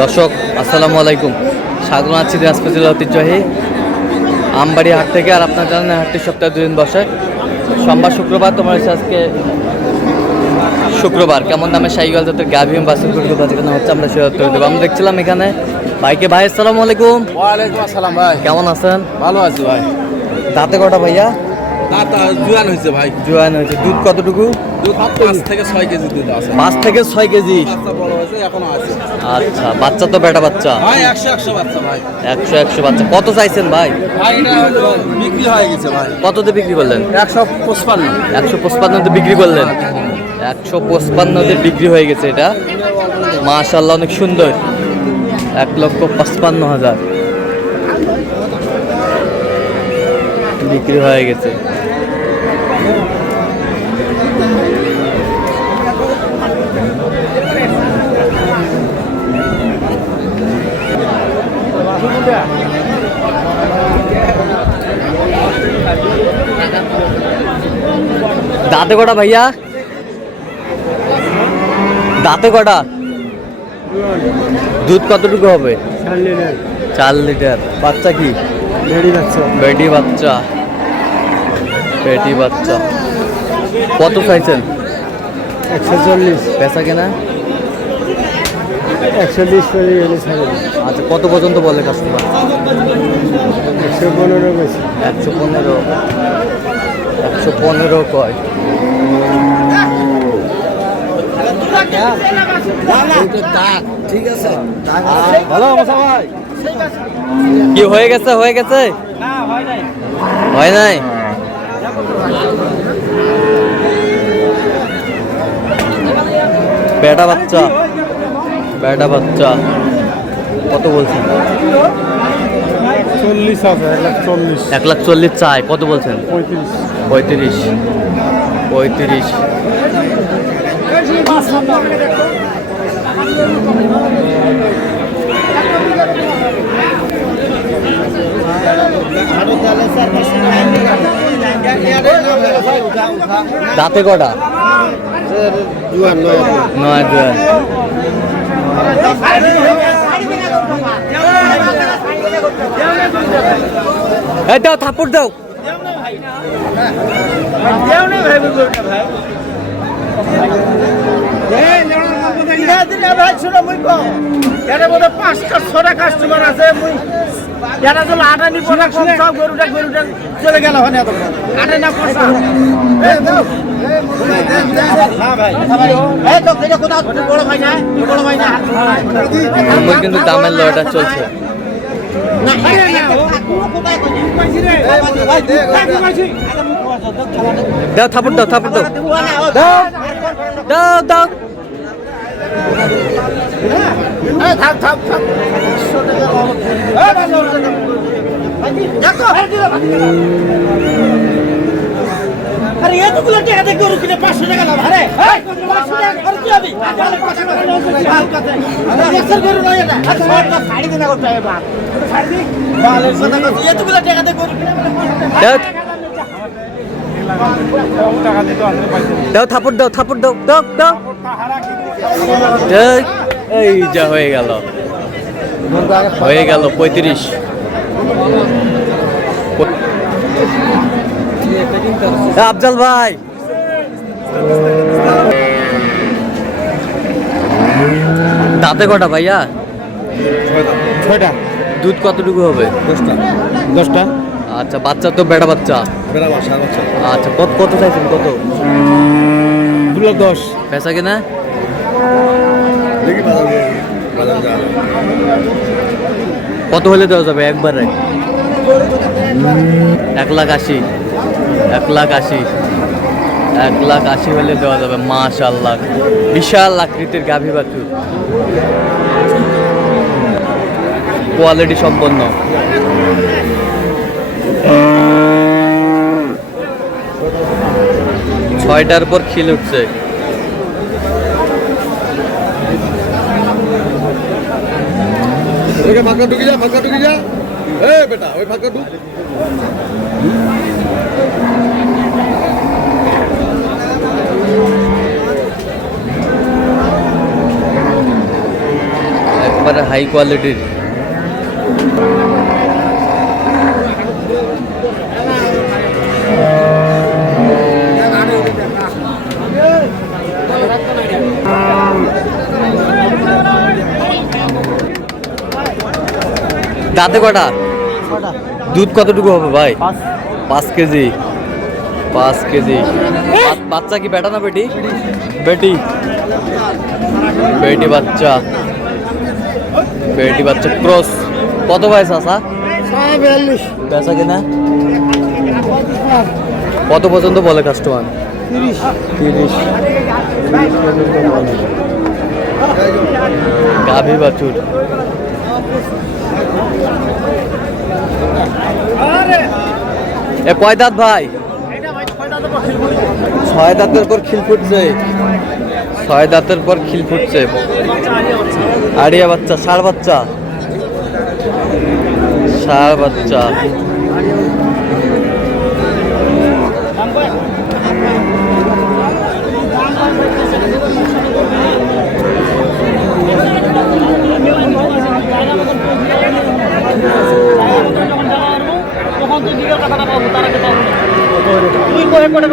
দর্শক আসসালামু আলাইকুম, স্বাগত আছি দিনাজপুর জেলা ঐতিহ্যবাহী আমবাড়ি হাট থেকে। আর আপনার জানেন হাটটি সপ্তাহে 2 দিন বসে, সোমবার শুক্রবার। তোমার আজকে শুক্রবার কেমন দামে সাইকেল জাতের গাভী বাছুর গরু বাজানো হচ্ছে আমরা সে উত্তর দেবো। আমরা দেখছিলাম এখানে ভাইকে। ভাই আসসালামু আলাইকুম। ওয়ালাইকুম আসসালাম ভাই, কেমন আছেন? ভালো আছি ভাই। দাঁতে কটা ভাইয়া? দাঁত জোয়ান হয়েছে ভাই। জোয়ান হয়েছে। দুধ কতটুকু? দুধ 5 থেকে 6 কেজি দুধ আছে। 5 থেকে 6 কেজি। বাচ্চা বড় হয়েছে, এখনো আছে। আচ্ছা, বাচ্চা তো বেটা বাচ্চা ভাই 100 বাচ্চা ভাই। 100 বাচ্চা। কত চাইছেন ভাই? ভাই এটা হলো বিক্রি হয়ে গেছে ভাই। কততে বিক্রি করলেন? 155। 155তে বিক্রি করলেন। 155তে বিক্রি হয়ে গেছে। এটা মাশাআল্লাহ অনেক সুন্দর। 1,55,000 বিক্রি হয়ে গেছে। দাঁতে কটা ভাইয়া? দাঁতে কটা? দুধ কতটুকু হবে? 4 লিটার। বাচ্চা কি? বেটি বাচ্চা। বেটি বাচ্চা। কত চাইছেন? 140। পেশা কেনা? 120। আচ্ছা, কত পর্যন্ত বলে কাস্টমার? 115 বেশি। 115 কয়। ঠিক আছে। ভালো মশা ভাই। কি হয়ে গেছে? হয়ে গেছে? হয় নাই। বেটা বাচ্চা। বেটা বাচ্চা। কত বলছেন? 40 আছে। 140। 1,40,000 চাই। কত বলছেন? 35। 35। দাঁতে কটা? 9 জোয়ান। এই দাও, থাপ্পড় দাও। কাস্টমার আছে চলে গেল কিন্তু দামের লড়াইটা চলছে। দাও, থাপ্পড় দাও, থাপ্পড় দাও। দাও দাও দাও। আরে এতগুলো টাকা দিয়ে গরু কিনে 500 টাকা লাভ। আরে 500 টাকা খরচ কি হবে? গরু নয় এটা। আচ্ছা শাড়ি দিনা করতে হবে। শাড়ি দি বালের কথা কত। এতগুলো টাকা দিয়ে গরু কিনে 500 টাকা দাও, থাপ্পড় দাও, থাপ্পড় দাও, দাও দাও। এই যা হয়ে গেল। 35। আফজাল ভাই, দাঁতে কটা ভাইয়া? 6টা। দুধ কতটুকু হবে? 10টা। আচ্ছা, বাচ্চা তো বেটা বাচ্চা। আচ্ছা, কত চাইছেন? কত? 2,10,000। পেশা কিনা? কত হলে দেওয়া যাবে একবারে? 1,80,000। 1,80,000। 1,80,000 হলে দেওয়া যাবে। মাশাআল্লাহ, বিশাল আকৃতির গাভী বাছুর, কোয়ালিটি সম্পন্ন। ছয়টার পর খিল উঠছে। ফাঁকা ঢুকে যা। বেটা ওই ফাঁকা ঢুক। একবারে হাই কোয়ালিটির। দাঁতে কটা? দুধ কতটুকু হবে ভাই? 5 কেজি। 5 কেজি। বাচ্চা কি বেটা না বেটি? বেটি। বেটি বাচ্চা। বেটি বাচ্চা ক্রস। কত ভাই চাচা? 42 বেচা কিনা কত পর্যন্ত বলে কাস্টমার? 30 30 পর্যন্ত বলে। গাভী বাছুর। এ কয় দাঁত ভাই? এটা ভাই 6 দাঁত বসিল বলি 6 দাঁতের পর খিল ফুটছে। 6 দাঁতের পর খিল ফুটছে। আড়িয়া বাচ্চা, ষাঁড় বাচ্চা। ষাঁড় বাচ্চা। তখন তুই দিকের কথাটা পাবো তার আগে পাবো তুই করে করে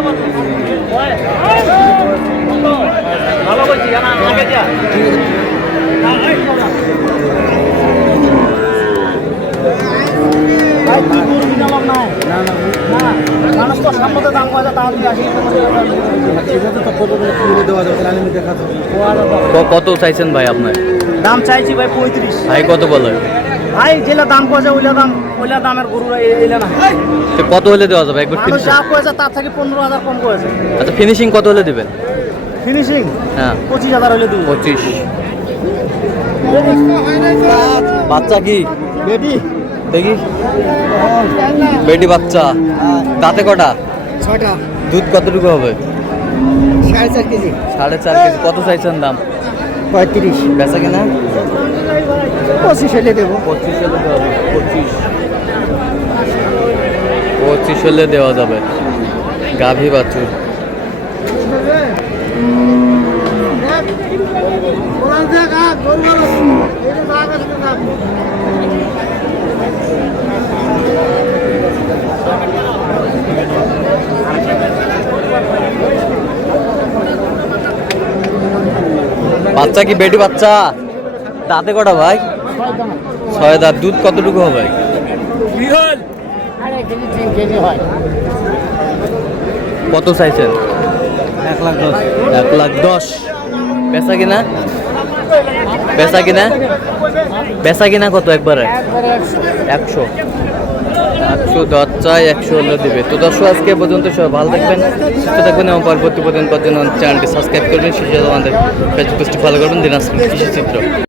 ভালো বলছি জানা আগে যা ভাই তুই গরু কিনলাম না না না মানুষ তো সামনে দাম কয় তা তুই আসি কত চাইছেন ভাই আপনার? দাম চাইছি ভাই 35 ভাই কত বলে? ভাই যেটা দাম কয়েছে ওইলা দামের গরু এলে না তো কত হলে দেওয়া যাবে একবার মানুষ ফিনিশিং? যা কয়েছে তার থেকে 15,000 কম কয়েছে আচ্ছা ফিনিশিং কত হলে দিবেন? ফিনিশিং হ্যাঁ 25,000 হলে দিই 25। বাচ্চা কি বেটি দেখি? বেটি বাচ্চা। দাঁতে কটা? 6টা দুধ কতটুকু হবে? 4.5 কেজি 4.5 কেজি। কত চাইছেন দাম? 35 বেচা কিনা 25 হলে দেবো 25 হলে দেওয়া যাবে। 25 হলে দেওয়া যাবে। গাভী বাছুর। বাচ্চা কি বেটি বাচ্চা? দাঁতে কটা ভাই? 6 দাঁত। দুধ কতটুকু হবে? 3 কেজি হয় কত চাইছেন? 1,10,000 1,10,000। বেচা কিনা? বেচা কিনা? বেচা কিনা কত একবারে? 100। 100 দশ চাই, 100 হলে দেবে। তো দর্শক আজকে এ পর্যন্ত সবাই ভালো থাকবেন, সুস্থ থাকবেন এবং পরবর্তী পর্যন্ত চ্যানেলটি সাবস্ক্রাইব করবেন। সেই সাথে আমাদের ফেসবুক পেজটি ফলো করবেন দিনাজপুর কৃষি চিত্র।